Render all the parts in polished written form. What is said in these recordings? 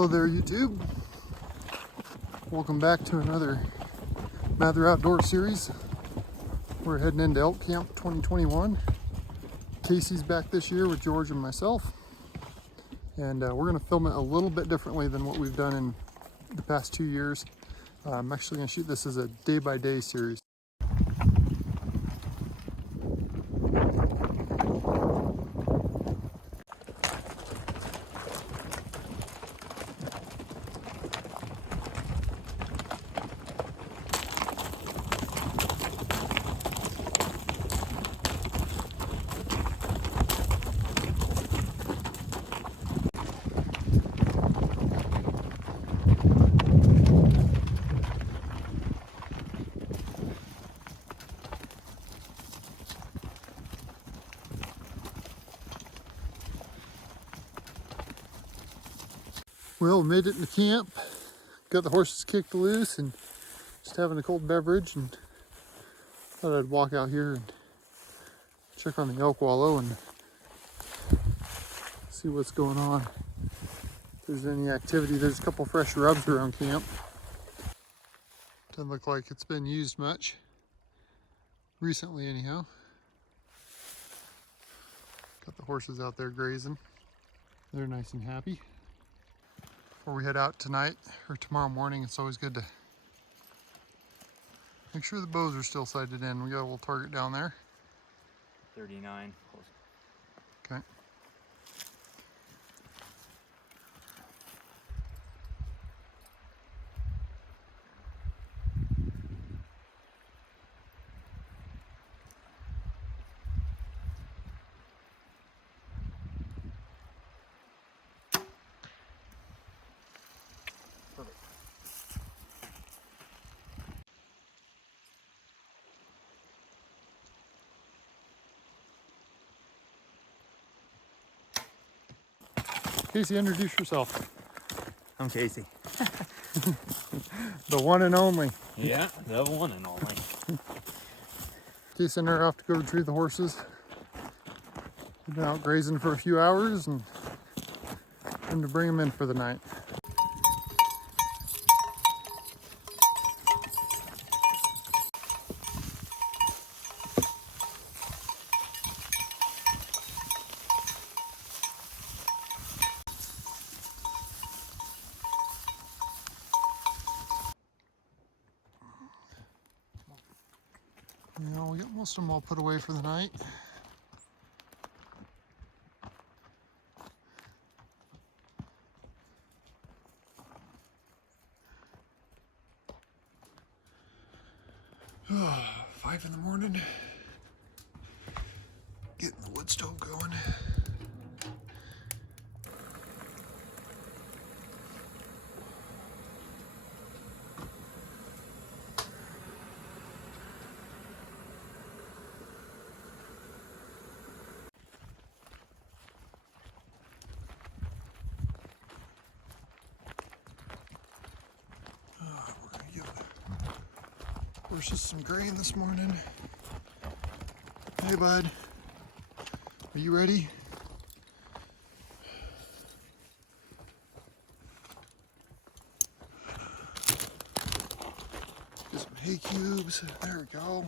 Hello there, YouTube. Welcome back to another Mather Outdoor series. We're heading into Elk Camp 2021. Casey's back this year with George and myself. And we're going to film it a little bit differently than what we've done in the past 2 years. I'm actually going to shoot this as a day-by-day series. Well, made it into camp, got the horses kicked loose and just having a cold beverage, and thought I'd walk out here and check on the elk wallow and see what's going on. If there's any activity. There's a couple fresh rubs around camp. Doesn't look like it's been used much recently anyhow. Got the horses out there grazing. They're nice and happy. Before we head out tonight or tomorrow morning, it's always good to make sure the bows are still sighted in. We got a little target down there. 39. Okay. Perfect. Casey, introduce yourself. I'm Casey. The one and only. Yeah, the one and only. Casey and I are off to go retrieve the horses. We've been out grazing for a few hours and time to bring them in for the night. We got most of them all put away for the night. Oh, 5 in the morning. Getting the wood stove going. We're gonna give the horses some grain this morning. Hey bud, are you ready? Get some hay cubes. There we go.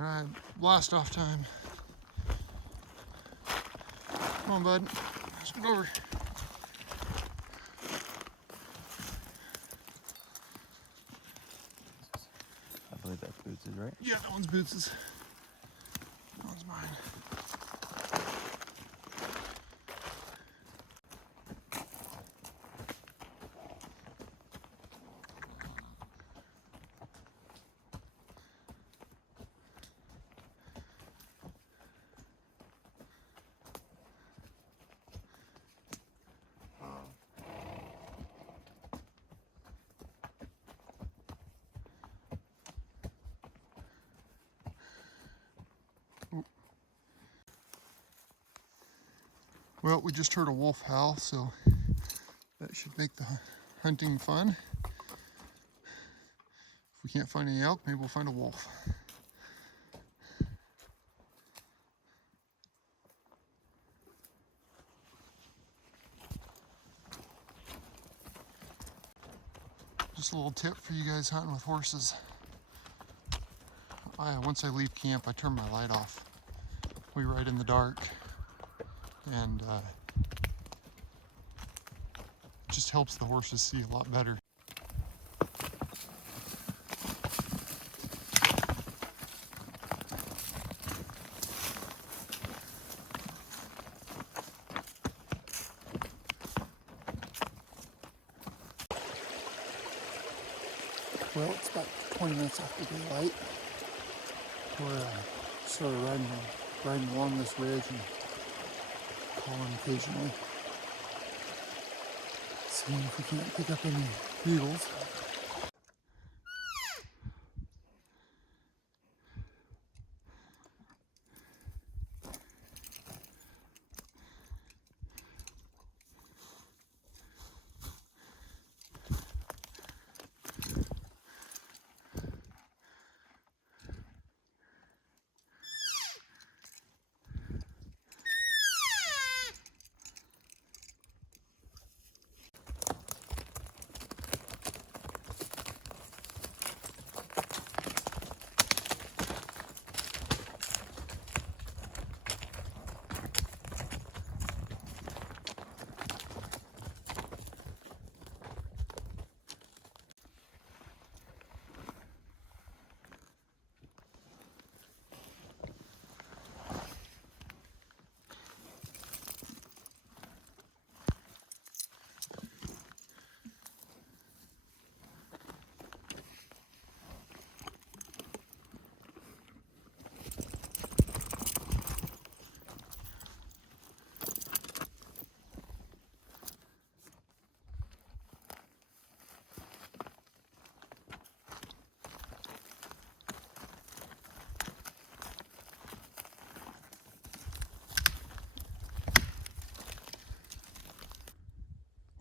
All right, blast off time. Come on, bud. Let's get over. I believe that's Boots' right? Yeah, that one's Boots's. That one's mine. Well, we just heard a wolf howl, so that should make the hunting fun. If we can't find any elk, maybe we'll find a wolf. Just a little tip for you guys hunting with horses. Once I leave camp, I turn my light off. We ride in the dark, and it just helps the horses see a lot better. Well, it's about 20 minutes after daylight. We're sort of riding along this ridge and calling occasionally. Seeing if we can't pick up any beagles.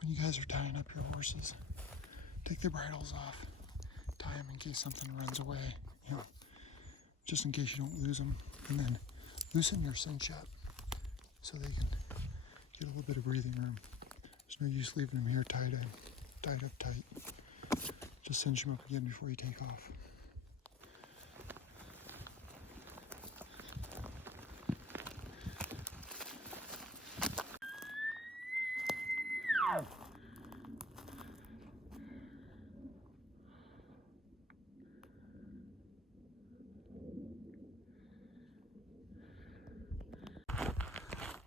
When you guys are tying up your horses, take their bridles off, tie them in case something runs away, just in case you don't lose them, and then loosen your cinch up so they can get a little bit of breathing room. There's no use leaving them here tied up tight. Just cinch them up again before you take off.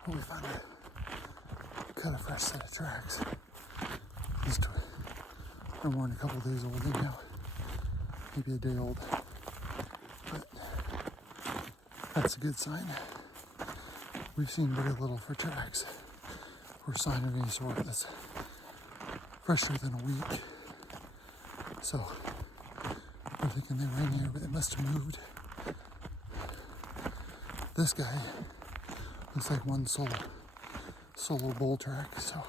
We found a fresh set of tracks. Just no more than a couple days old anyhow. Maybe a day old. But that's a good sign. We've seen very little for tracks or sign of any sort that's fresher than a week. So we're thinking they were in here, but they must have moved. This guy looks like one solo bull track, so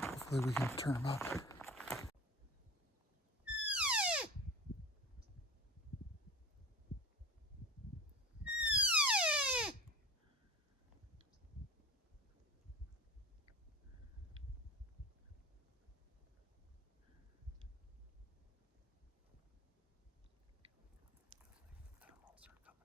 hopefully we can turn him up. Animals are coming.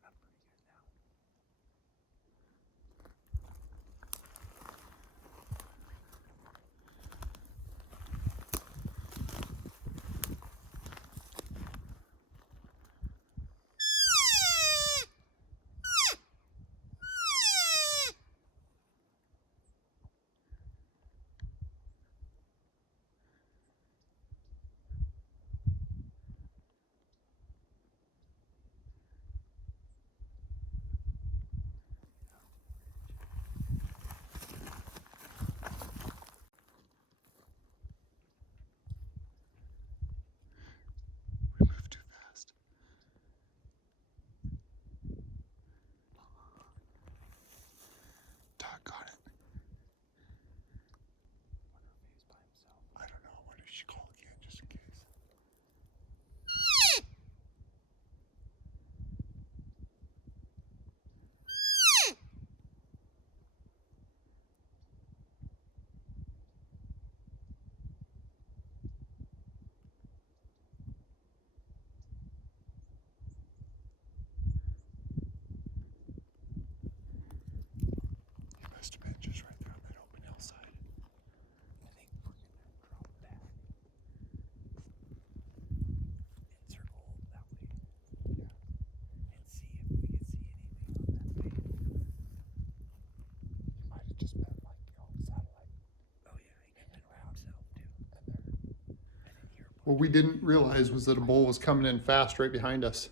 What we didn't realize was that a bull was coming in fast right behind us.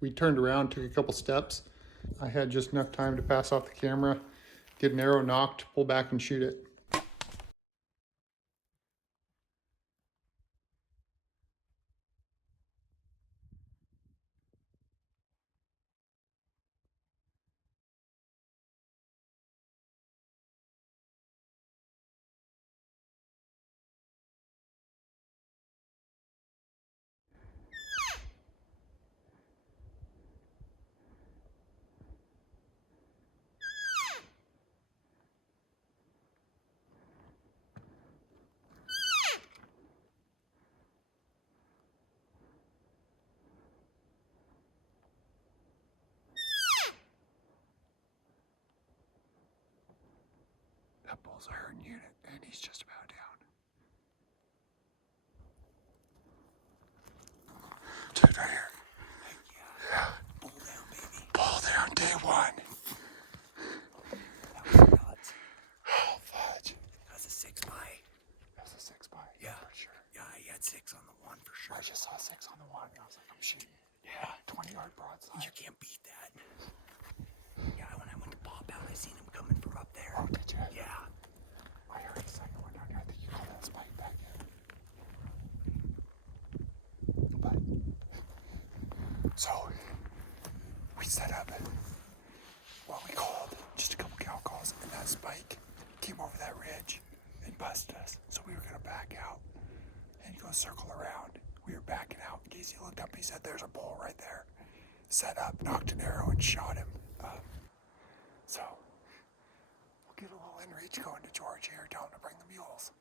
We turned around, took a couple steps. I had just enough time to pass off the camera, get an arrow knocked, pull back and shoot it. That bull's a herd unit, and he's just about down. Dude, right here. Yeah. Bull down, baby. Bull down, day one. That was nuts. Oh, fudge. That's a 6x. That's a 6x. Yeah. For sure. Yeah, he had 6 on the one for sure. I just saw 6 on the one, and I was like, I'm shooting. Yeah. 20-yard broadside. You can't beat that. Yeah, when I went to pop out, I seen him coming from up there. Oh, did you? Yeah. I heard the second one down here. I think you called that spike back in. But, so, we set up what we called just a couple cow calls, and that spike came over that ridge and busted us. So we were going to back out and go circle around. We were backing out. Casey looked up, he said, there's a bull right there. Set up, knocked an arrow, and shot him. So, we'll get a little in-reach going to George here, tell him to bring the mules.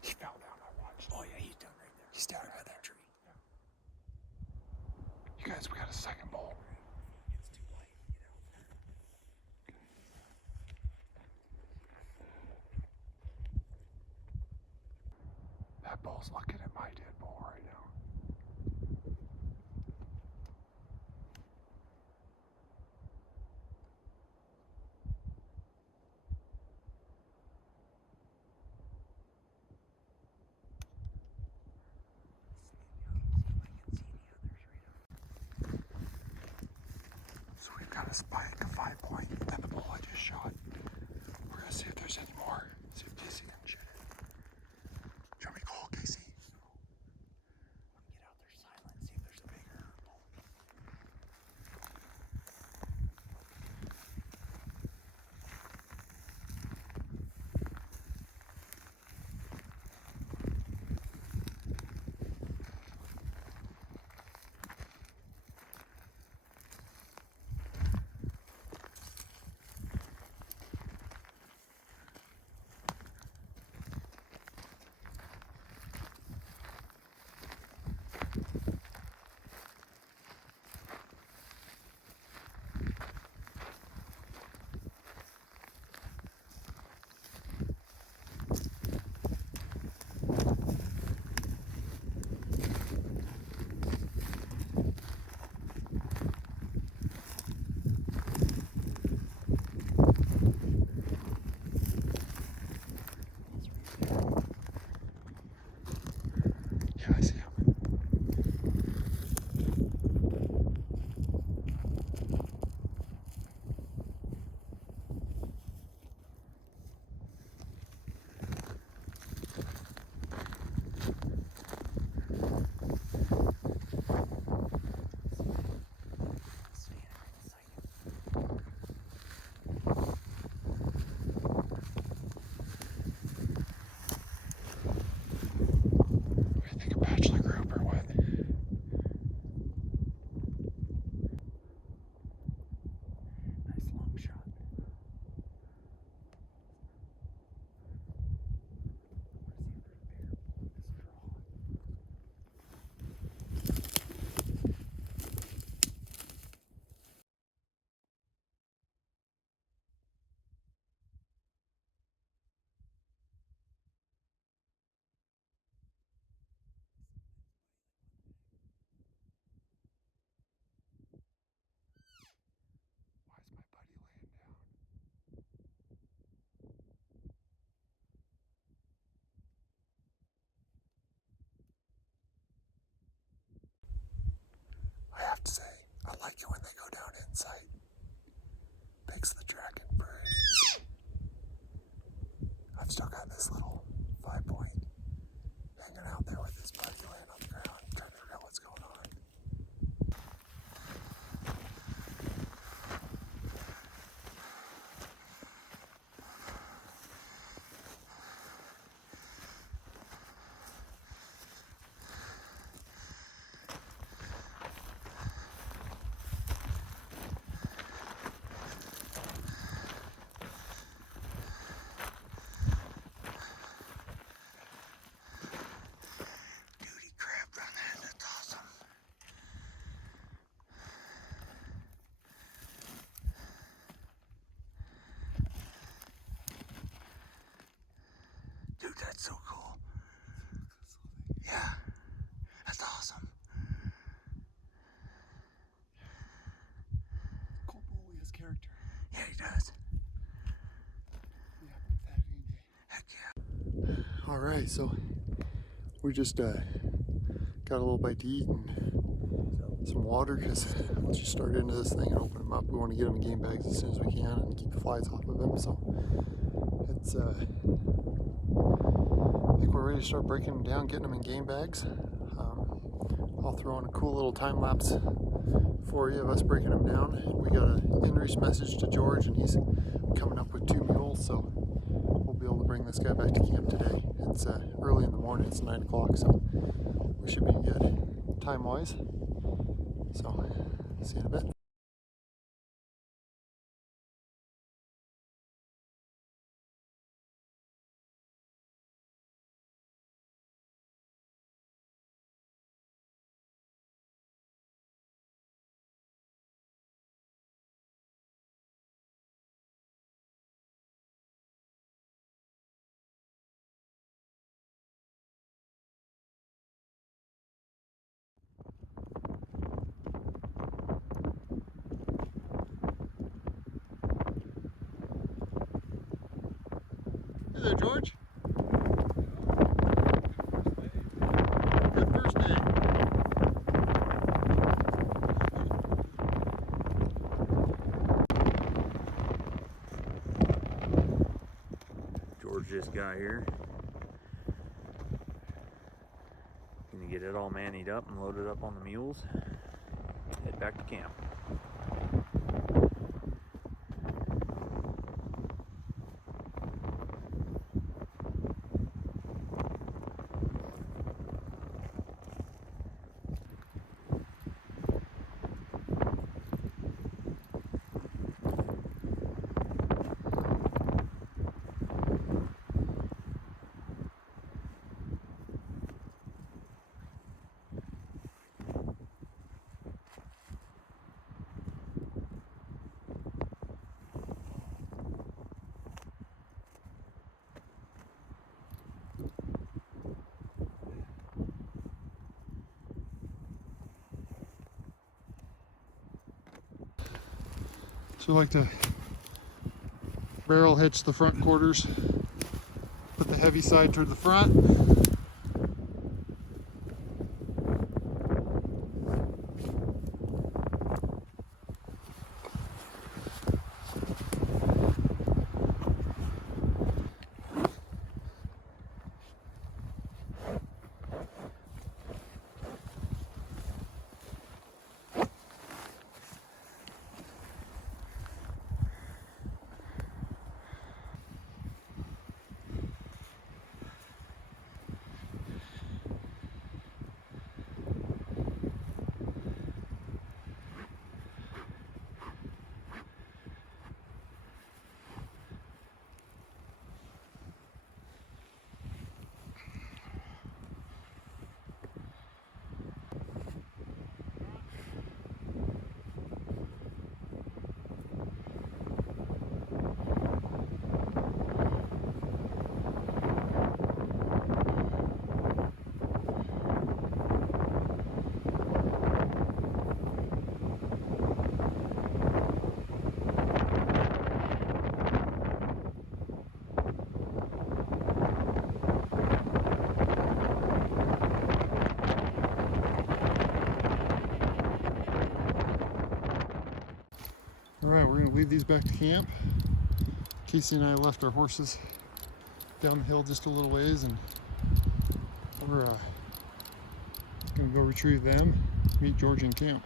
He fell down, I watched. Oh, yeah, he's down right there. He's down by right that tree. Yeah. You guys, we got a second bull. It's too light, you know. That bull's looking at my dead bull right now. So we've got a spike, a 5-point, and the bull I just shot. We're gonna see if there's any more. See if Casey can shoot it. Do you want me to call Casey? Get out there silent, see if there's a bigger bull. would say. I like it when they go down insight. Makes the tracking pretty. I've still got this little 5-point hanging out there with this buddy laying on the ground, trying to figure out what's going on. Dude, he crabbed on that. That's awesome. Dude, that's so cool. Yeah, that's awesome. Cool bull, he has character. Yeah, he does. Yeah, like that any day. Heck yeah. All right, so we just got a little bite to eat and some water because once you start into this thing and open them up, we want to get them in game bags as soon as we can and keep the flies off of them. So it's I think we're ready to start breaking them down, getting them in game bags. I'll throw in a cool little time lapse for you of us breaking them down. We got an in-reach message to George, and he's coming up with 2 mules, so we'll be able to bring this guy back to camp today. It's early in the morning, it's 9 o'clock, so we should be good time-wise. So, see you in a bit. Hey there, George. Good first day. George just got here. Gonna get it all mannied up and loaded up on the mules. Head back to camp. So I like to barrel hitch the front quarters, put the heavy side toward the front. All right, we're gonna leave these back to camp. Casey and I left our horses down the hill just a little ways, and we're gonna go retrieve them, meet George in camp.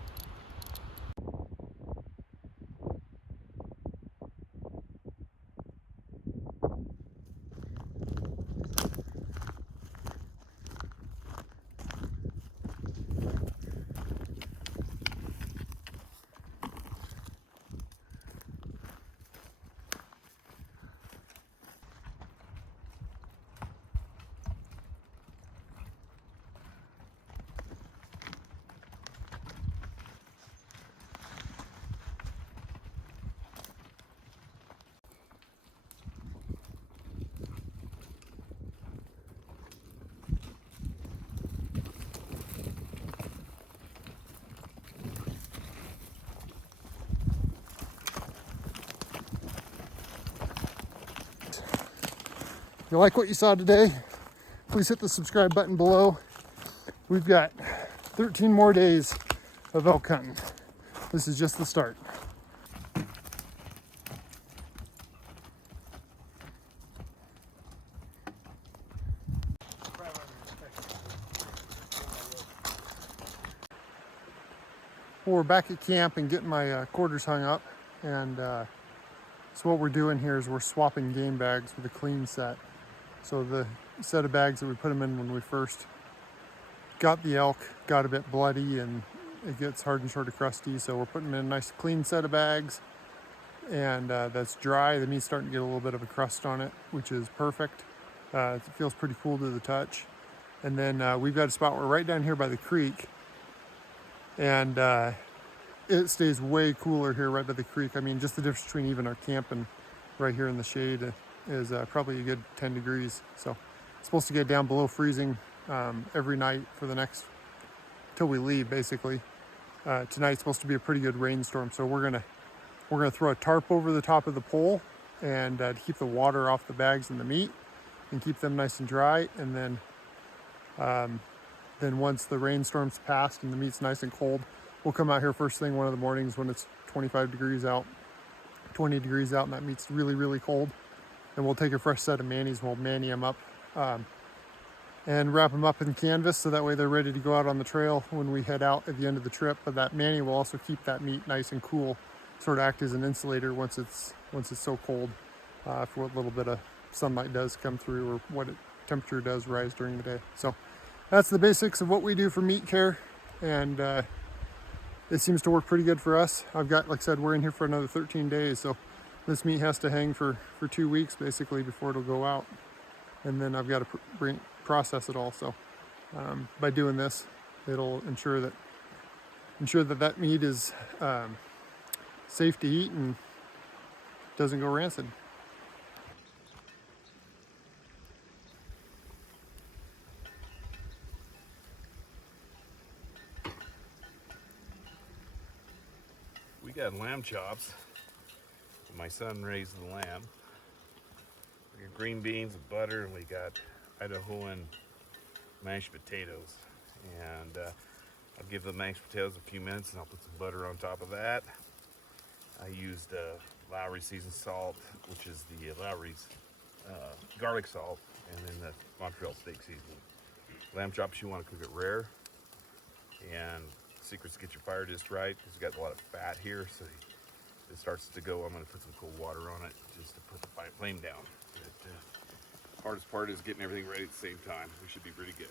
If you like what you saw today, please hit the subscribe button below. We've got 13 more days of elk hunting. This is just the start. Well, we're back at camp and getting my quarters hung up, and so what we're doing here is we're swapping game bags with a clean set. So the set of bags that we put them in when we first got the elk got a bit bloody and it gets hard and sort of crusty, so we're putting them in a nice clean set of bags, and that's dry. The meat's starting to get a little bit of a crust on it, which is perfect. It feels pretty cool to the touch. And then we've got a spot, we're right down here by the creek, and it stays way cooler here right by the creek. I mean, just the difference between even our camp and right here in the shade is probably a good 10 degrees. So it's supposed to get down below freezing every night for the next, till we leave basically. Tonight's supposed to be a pretty good rainstorm, so we're gonna throw a tarp over the top of the pole and to keep the water off the bags and the meat and keep them nice and dry. And then once the rainstorm's passed and the meat's nice and cold, we'll come out here first thing one of the mornings when it's 25 degrees out, 20 degrees out, and that meat's really, really cold. And we'll take a fresh set of manis and we'll mani them up and wrap them up in canvas so that way they're ready to go out on the trail when we head out at the end of the trip. But that mani will also keep that meat nice and cool, sort of act as an insulator once it's so cold for what little bit of sunlight does come through or what temperature does rise during the day. So that's the basics of what we do for meat care, and it seems to work pretty good for us. I've got, like I said, we're in here for another 13 days, so this meat has to hang for 2 weeks basically before it'll go out, and then I've got to process it all. So by doing this, it'll ensure that meat is safe to eat and doesn't go rancid. We got lamb chops. My son raised the lamb. We got green beans and butter, and we got Idahoan mashed potatoes. And I'll give the mashed potatoes a few minutes, and I'll put some butter on top of that. I used Lowry seasoned salt, which is the Lowry's garlic salt, and then the Montreal steak seasoning. Lamb chops, you want to cook it rare, and secrets to get your fire just right, because we got a lot of fat here, so it starts to go. I'm going to put some cold water on it just to put the flame down. The hardest part is getting everything ready at the same time. We should be pretty good.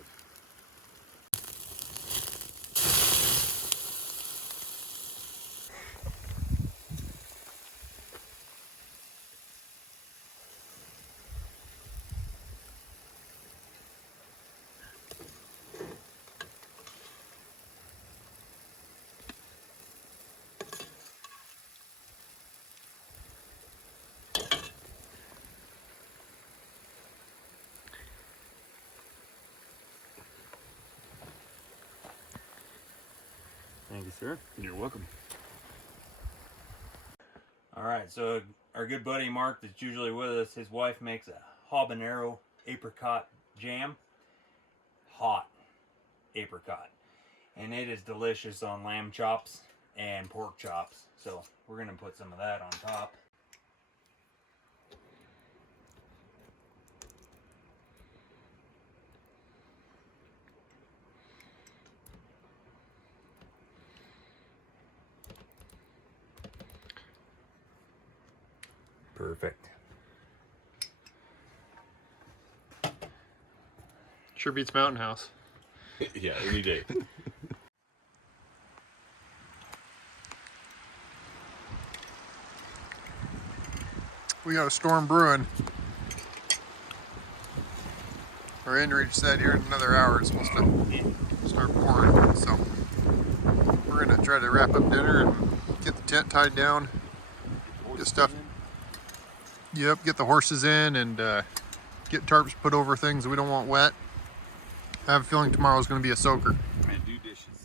Thank you, sir. You're welcome. All right, so our good buddy Mark that's usually with us, his wife makes a habanero apricot jam. Hot apricot. And it is delicious on lamb chops. and pork chops. So we're gonna put some of that on top. Perfect. Sure beats Mountain House. Yeah, any day. We got a storm brewing. Our Enrich said here in another hour it's supposed to start pouring. So we're gonna try to wrap up dinner and get the tent tied down. Get stuff. Yep, get the horses in and get tarps put over things we don't want wet. I have a feeling tomorrow's gonna be a soaker. Man, do dishes.